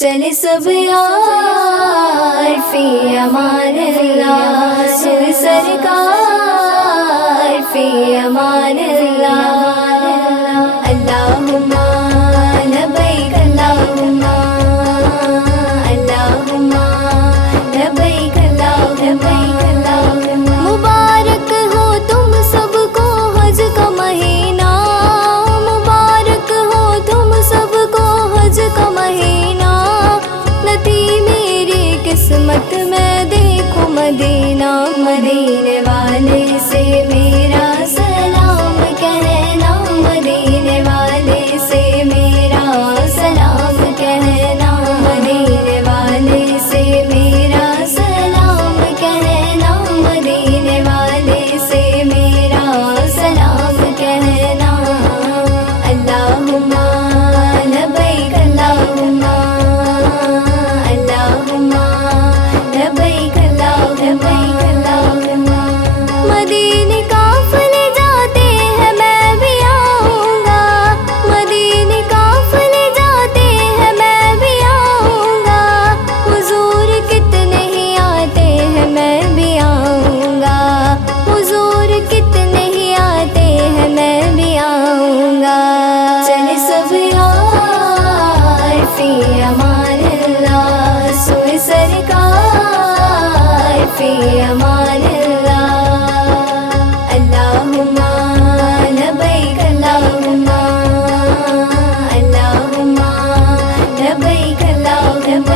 چلے سب یار فی امان اللہ، سن سرکار فی امان اللہ، اللہم لبیک اللہم اللہم لبیک اللہم۔ مبارک ہو تم سب کو حج کا مہینہ، مبارک ہو تم سب کو حج کا مہینہ، نتی میری قسمت میں دیکھو مدینہ، مدینے والے سے میرا سلام کہنا، مدینے والے سے میرا سلام کہنا، مدینے والے سے میرا سلام کہنا، مدینے والے سے میرا سلام کہنا، اللہم لبیک اللہم اللہم لبیک اللہم۔ مدینے قافلے جاتے ہیں میں بھی آؤں گا، مدینے قافلے جاتے ہیں میں بھی آؤں گا، حضور کتنے ہی آتے ہیں میں بھی آؤں گا، حضور کتنے ہی آتے ہیں میں بھی آؤں گا۔ چلے سب یار فی امان اللہ، سوئے سرکار فی امان اللہ، اللہم لبیک اللہم اللہم لبیک اللہم۔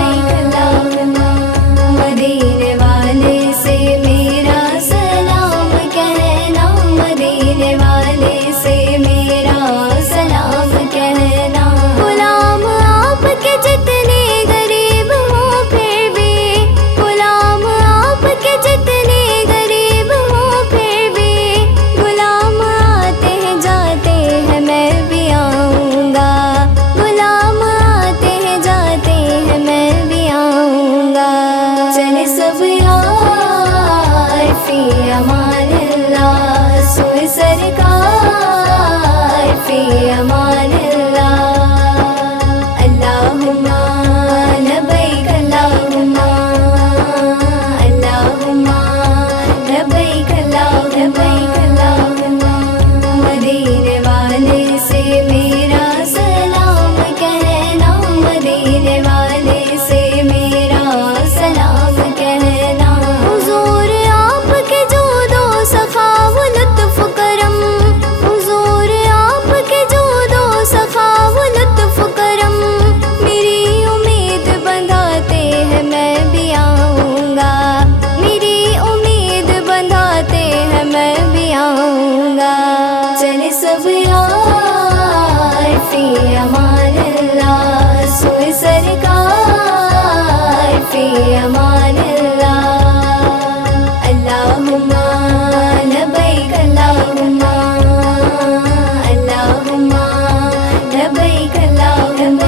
مدینے والے سے میرا سلام کہنا، مدینے والے سے میرا سلام کہنا، غلام آپ کے جتنے غریب ہوں پھر بھی، غلام آپ کے جتنے غریب ہوں پھر بھی، غلام آتے ہیں جاتے ہیں میں بھی آؤں گا، غلام آتے ہیں جاتے ہیں میں بھی آؤں گا۔ چلے سب یار فی امان اللہ، سوئے سرکار فی امان اللہ، اللہم لبیک اللہم اللہم لبیک اللہم۔ مدینے والے سے میرا سلام کہنا، مدینے والے سے میرا سلام کہنا، حضور آپ کے جود و سخا و لطف کرم، حضور آپ کے جود و سخا و لطف کرم، میری امید بندھاتے ہیں میں بھی آؤں گا، میری امید بندھاتے ہیں میں بھی آؤں گا۔ چلے سب یار فی امان اللہ، سوئے سرکار فی امان اللہ، اللہم لبیک اللہم اللہم لبیک اللہم۔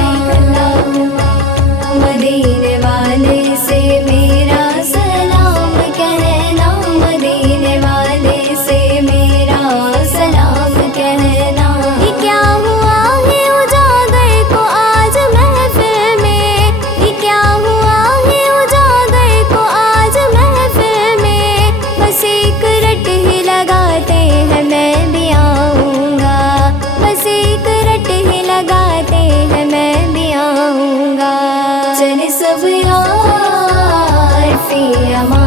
مدینے والے سے میرا سلام کہنا، مدینے والے سے میرا سلام کہنا، یہ کیا ہوا ہے اجاگر کو آج محفل میں، یہ کیا ہوا ہے اجاگر کو آج محفل میں، بس ایک رٹ ہی لگاتے ہیں میں بھی آؤں گا، بس ایک رٹ ہی لگاتے ہیں میں بھی آؤں گا۔ چلے سب یار فی امان